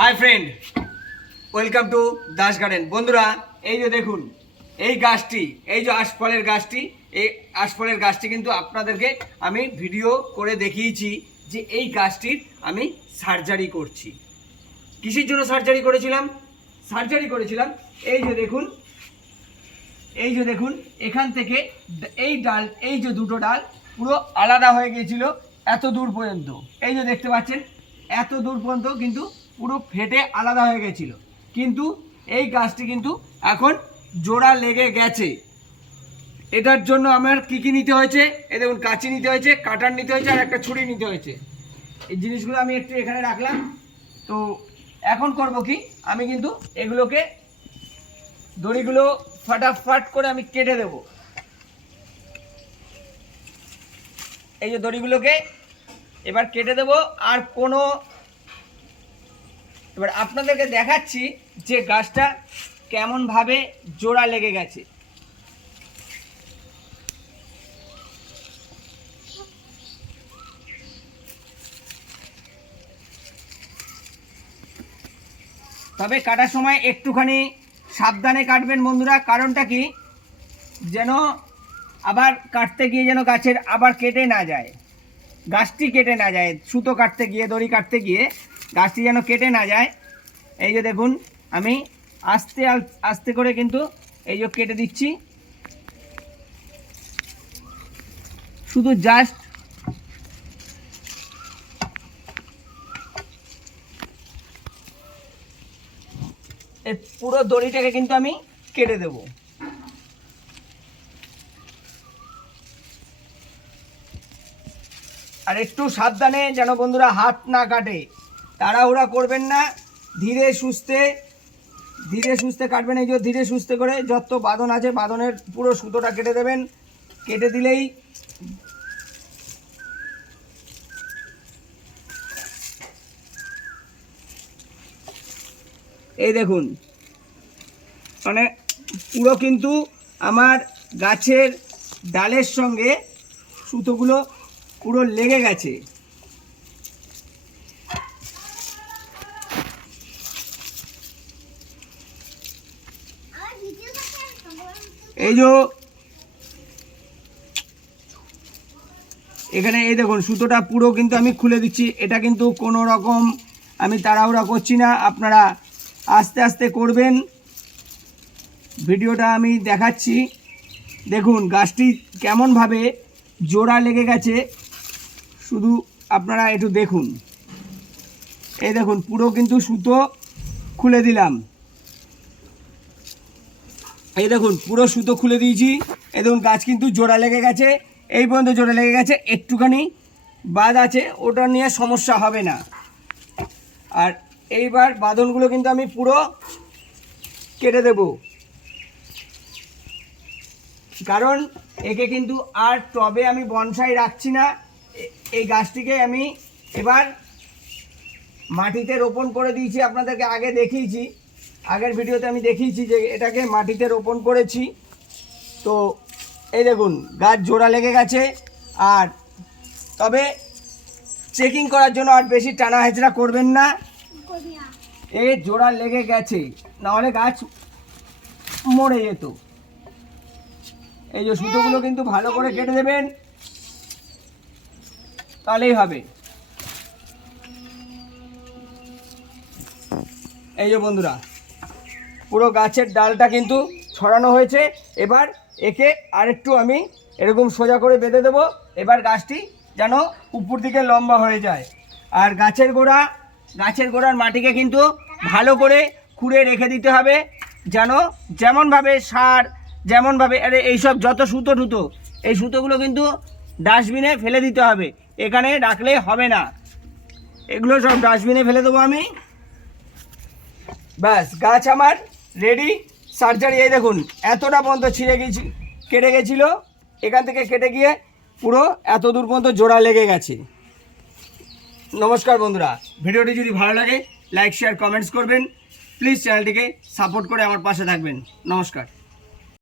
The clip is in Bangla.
Hi friend, welcome to Das garden. বন্ধুরা, এই যে দেখুন এই গাছটি, এই যে আশফলের গাছটি, এই আশফলের গাছটি কিন্তু আপনাদেরকে আমি ভিডিও করে দেখিয়েছি যে এই গাছটির আমি সার্জারি করছি। কিসের জন্য সার্জারি করেছিলাম? এই যে দেখুন, এখান থেকে এই ডাল, এই যে দুটো ডাল পুরো আলাদা হয়ে গিয়েছিল এত দূর পর্যন্ত। এই যে দেখতে পাচ্ছেন এত দূর পর্যন্ত কিন্তু পুরো ফেটে আলাদা হয়ে গেছিল, কিন্তু এই গাছটি কিন্তু এখন জোড়া লেগে গেছে। এটার জন্য আমার কি নিতে হয়েছে? এই দেখুন, কাঁচি নিতে হয়েছে, কাটার নিতে হয়েছে, আর একটা ছুরি নিতে হয়েছে। এই জিনিসগুলো আমি একটু এখানে রাখলাম। তো এখন করব কি, আমি কিন্তু এগুলোকে দড়িগুলো ফাটাফাট করে আমি কেটে দেব। এই যে দড়িগুলোকে এবার কেটে দেব। আর কোনো এবার আপনাদেরকে দেখাচ্ছি যে গাছটা কেমনভাবে জোড়া লেগে গেছে। তবে কাটার সময় একটুখানি সাবধানে কাটবেন বন্ধুরা। কারণটা কি, যেন আবার কাটতে গিয়ে যেন গাছের আবার কেটে না যায়, গাছটি কেটে না যায়। সুতো কাটতে গিয়ে, দড়ি কাটতে গিয়ে গাছটি যেন কেটে না যায়। এই যে দেখুন, আমি আস্তে আস্তে করে কিন্তু এই যে কেটে দিচ্ছি। শুধু জাস্ট এই পুরো দড়িটাকে কিন্তু আমি কেটে দেব। আর একটু সাবধানে যেন বন্ধুরা হাত না কাটে, তাড়াহুড়া করবেন না, ধীরে সুস্থে কাটবেন। এই যে ধীরে সুস্থে করে যত বাঁধন আছে বাঁধনের পুরো সুতোটা কেটে দেবেন। কেটে দিলেই এই দেখুন, মানে পুরো কিন্তু আমার গাছের ডালের সঙ্গে সুতোগুলো পুরো লেগে গেছে। এই যে এখানে এই দেখুন, সুতোটা পুরো কিন্তু আমি খুলে দিচ্ছি। এটা কিন্তু কোনো রকম আমি তাড়াহুড়া করছি না, আপনারা আস্তে আস্তে করবেন। ভিডিওটা আমি দেখাচ্ছি, দেখুন গাছটি কেমনভাবে জোড়া লেগে গেছে, শুধু আপনারা একটু দেখুন। এই দেখুন, পুরো কিন্তু সুতো খুলে দিলাম। এই দেখুন, পুরো সুতো খুলে দিয়েছি। এই দেখুন, গাছ কিন্তু জোড়া লেগে গেছে, এই পর্যন্ত জোড়া লেগে গেছে। একটুখানি বাদ আছে, ওটা নিয়ে সমস্যা হবে না। আর এইবার বাঁধনগুলো কিন্তু আমি পুরো কেটে দেব, কারণ একে কিন্তু আর টবে আমি বনসাই রাখছি না। এই গাছটিকে আমি এবার মাটিতে রোপণ করে দিয়েছি। আপনাদেরকে আগে দেখিয়েছি, আগের ভিডিওতে আমি দেখিয়েছি যে এটাকে মাটিতে রোপণ করেছি। তো এই দেখুন, গাছ জোড়া লেগে গেছে। আর তবে চেকিং করার জন্য আর বেশি টানা হেঁচড়া করবেন না, এই জোড়া লেগে গেছে, নাহলে গাছ মরে যেত। এই যে সুতোগুলো কিন্তু ভালো করে কেটে দেবেন, তাহলেই হবে। এই যে বন্ধুরা, পুরো গাছের ডালটা কিন্তু ছড়ানো হয়েছে। এবার একে আরেকটু আমি এরকম সোজা করে বেঁধে দেবো। এবার গাছটি যেন উপর দিকে লম্বা হয়ে যায়। আর গাছের গোড়ার মাটিকে কিন্তু ভালো করে খুঁড়ে রেখে দিতে হবে, যেন যেমনভাবে সার, যেমনভাবে এইসব যত সুতো এই সুতোগুলো কিন্তু ডাস্টবিনে ফেলে দিতে হবে, এখানে রাখলে হবে না। এগুলো সব ডাস্টবিনে ফেলে দেবো আমি। ব্যাস, গাছ আমার রেডি। সার্জারি এই দেখুন, এতটা পর্যন্ত কেটে গেছিলো, এখান থেকে কেটে গিয়ে পুরো এত দূর পর্যন্ত জোড়া লেগে গেছে। নমস্কার বন্ধুরা, ভিডিওটি যদি ভালো লাগে লাইক, শেয়ার, কমেন্টস করবেন। প্লিজ চ্যানেলটিকে সাপোর্ট করে আমার পাশে থাকবেন। নমস্কার।